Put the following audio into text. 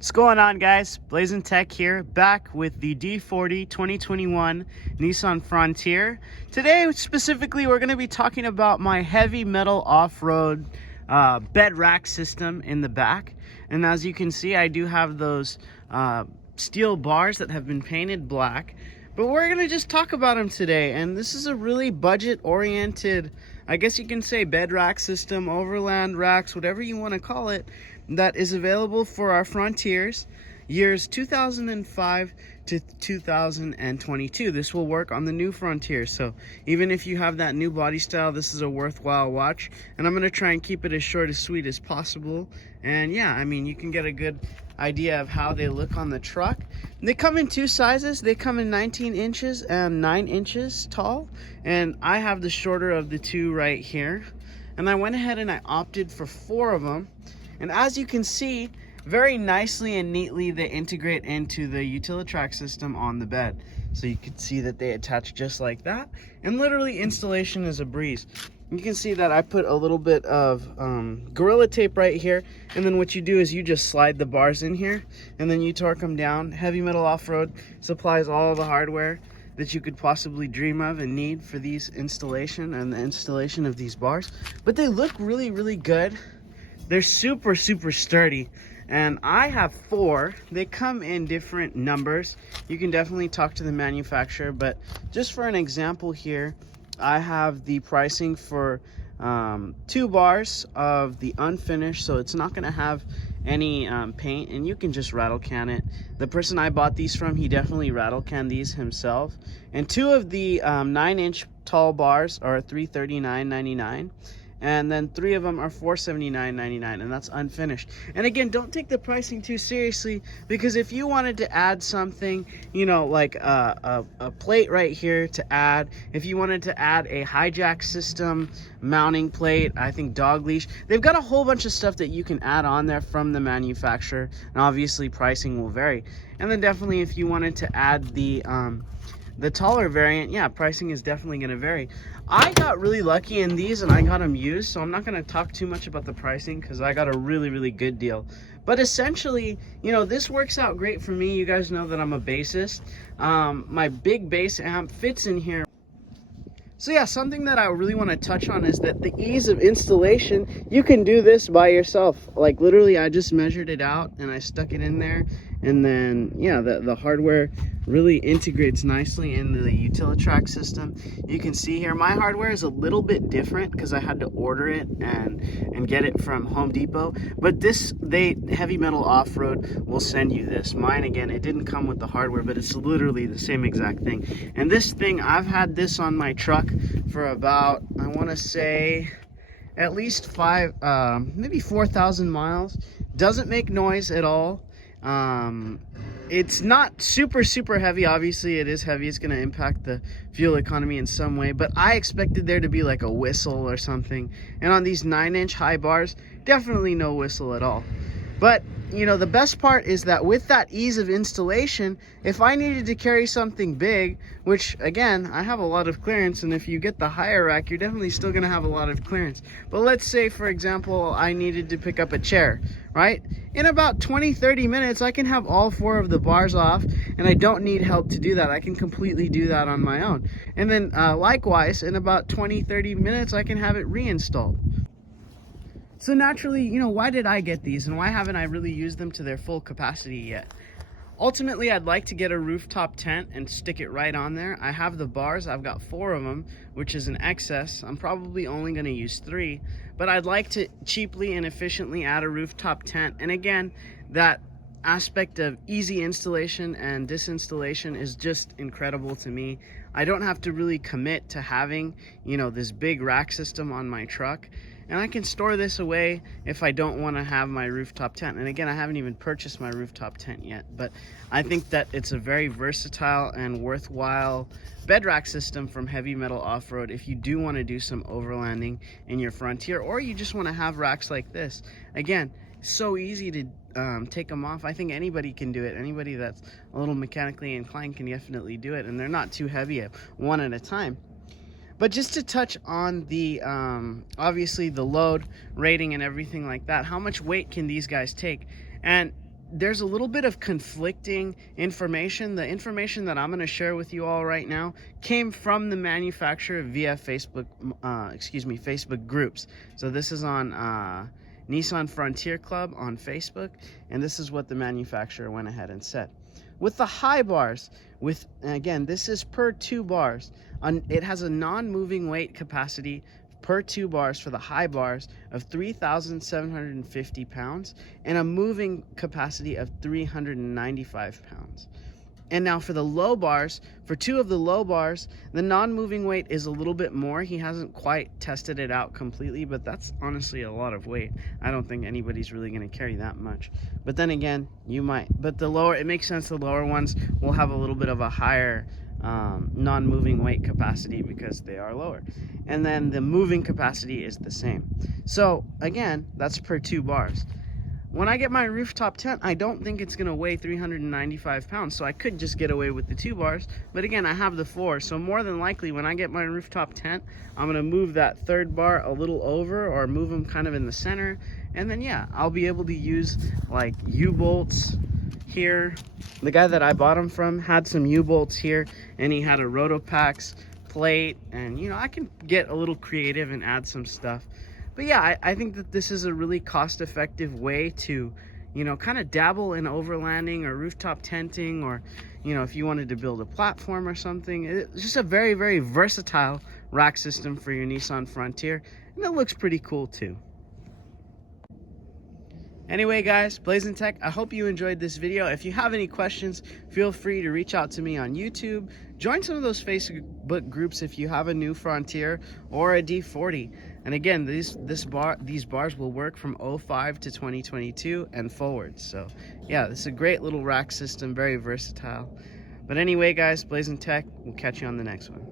What's going on, guys? Blazing Tech here, back with the D40 2021 Nissan Frontier. Today, specifically, we're going to be talking about my heavy metal off-road bed rack system in the back. And as you can see, I do have those steel bars that have been painted black. But we're going to just talk about them today. And this is a really budget-oriented, I guess you can say, bed rack system, overland racks, whatever you want to call it, that is available for our Frontiers years 2005 to 2022. This will work on the new Frontier, so even if you have that new body style, this is a worthwhile watch. And I'm going to try and keep it as short and sweet as possible. And yeah, I mean, you can get a good idea of how they look on the truck. They come in two sizes. They come in 19 inches and 9 inches tall, and I have the shorter of the two right here. And I went ahead and I opted for 4 of them. And as you can see, very nicely and neatly they integrate into the Utilitrack system on the bed. So you can see that they attach just like that. And literally installation is a breeze. You can see that I put a little bit of Gorilla Tape right here. And then what you do is you just slide the bars in here and then you torque them down. Heavy Metal Off-Road supplies all the hardware that you could possibly dream of and need for these installation and the installation of these bars. But they look really, really good. They're super, super sturdy. And I have 4. They come in different numbers. You can definitely talk to the manufacturer, but just for an example here, I have the pricing for 2 bars of the unfinished, so it's not gonna have any paint, and you can just rattle can it. The person I bought these from, he definitely rattle canned these himself. And 2 of the 9-inch tall bars are $339.99. And then 3 of them are $479.99, and that's unfinished. And again, don't take the pricing too seriously, because if you wanted to add something, you know, like a plate right here to add, if you wanted to add a hijack system mounting plate, I think dog leash, they've got a whole bunch of stuff that you can add on there from the manufacturer, and obviously pricing will vary. And then definitely if you wanted to add the taller variant, yeah, pricing is definitely going to vary. I got really lucky in these and I got them used, so I'm not going to talk too much about the pricing because I got a really, really good deal. But essentially, you know, this works out great for me. You guys know that I'm a bassist. My big bass amp fits in here. So yeah, something that I really want to touch on is that the ease of installation. You can do this by yourself. Like literally, I just measured it out and I stuck it in there, and then yeah, the hardware really integrates nicely into the Utilitrack system. You can see here, my hardware is a little bit different because I had to order it and get it from Home Depot. But this, Heavy Metal Off-Road will send you this. Mine, again, it didn't come with the hardware, but it's literally the same exact thing. And this thing, I've had this on my truck for about, I want to say, at least maybe 4,000 miles. Doesn't make noise at all. It's not super, super heavy. Obviously, it is heavy. It's going to impact the fuel economy in some way. But I expected there to be like a whistle or something. And on these 9-inch high bars, definitely no whistle at all. But, you know, the best part is that with that ease of installation, if I needed to carry something big, which, again, I have a lot of clearance, and if you get the higher rack, you're definitely still going to have a lot of clearance. But let's say, for example, I needed to pick up a chair, right? In about 20-30 minutes, I can have all 4 of the bars off, and I don't need help to do that. I can completely do that on my own. And then, likewise, in about 20-30 minutes, I can have it reinstalled. So naturally, you know, why did I get these and why haven't I really used them to their full capacity yet? Ultimately, I'd like to get a rooftop tent and stick it right on there. I have the bars, I've got 4 of them, which is an excess. I'm probably only gonna use 3, but I'd like to cheaply and efficiently add a rooftop tent. And again, that aspect of easy installation and disinstallation is just incredible to me. I don't have to really commit to having, you know, this big rack system on my truck. And I can store this away if I don't want to have my rooftop tent. And again, I haven't even purchased my rooftop tent yet, but I think that it's a very versatile and worthwhile bed rack system from Heavy Metal Off-Road if you do want to do some overlanding in your Frontier, or you just want to have racks like this. Again, so easy to take them off. I think anybody can do it. Anybody that's a little mechanically inclined can definitely do it, and they're not too heavy at one at a time. But just to touch on the, obviously the load rating and everything like that, how much weight can these guys take? And there's a little bit of conflicting information. The information that I'm going to share with you all right now came from the manufacturer via Facebook, Facebook groups. So this is on Nissan Frontier Club on Facebook, and this is what the manufacturer went ahead and said. With the high bars, again, this is per 2 bars. It has a non-moving weight capacity per 2 bars for the high bars of 3,750 pounds and a moving capacity of 395 pounds. And now for the low bars, for 2 of the low bars, the non-moving weight is a little bit more. He hasn't quite tested it out completely, but that's honestly a lot of weight. I don't think anybody's really going to carry that much. But then again, you might. But the lower, it makes sense the lower ones will have a little bit of a higher non-moving weight capacity because they are lower. And then the moving capacity is the same. So again, that's per 2 bars. When I get my rooftop tent, I don't think it's gonna weigh 395 pounds, so I could just get away with the 2 bars. But again, I have the 4, so more than likely when I get my rooftop tent, I'm gonna move that 3rd bar a little over or move them kind of in the center. And then yeah, I'll be able to use like U-bolts here. The guy that I bought them from had some U-bolts here, and he had a Rotopax plate, and you know, I can get a little creative and add some stuff. But yeah, I think that this is a really cost-effective way to, you know, kind of dabble in overlanding or rooftop tenting, or, you know, if you wanted to build a platform or something. It's just a very, very versatile rack system for your Nissan Frontier, and it looks pretty cool too. Anyway guys, Blazing Tech, I hope you enjoyed this video. If you have any questions, feel free to reach out to me on YouTube. Join some of those Facebook groups if you have a new Frontier or a D40. And again, these bars will work from 05 to 2022 and forward. So yeah, this is a great little rack system, very versatile. But anyway guys, Blazing Tech, we'll catch you on the next one.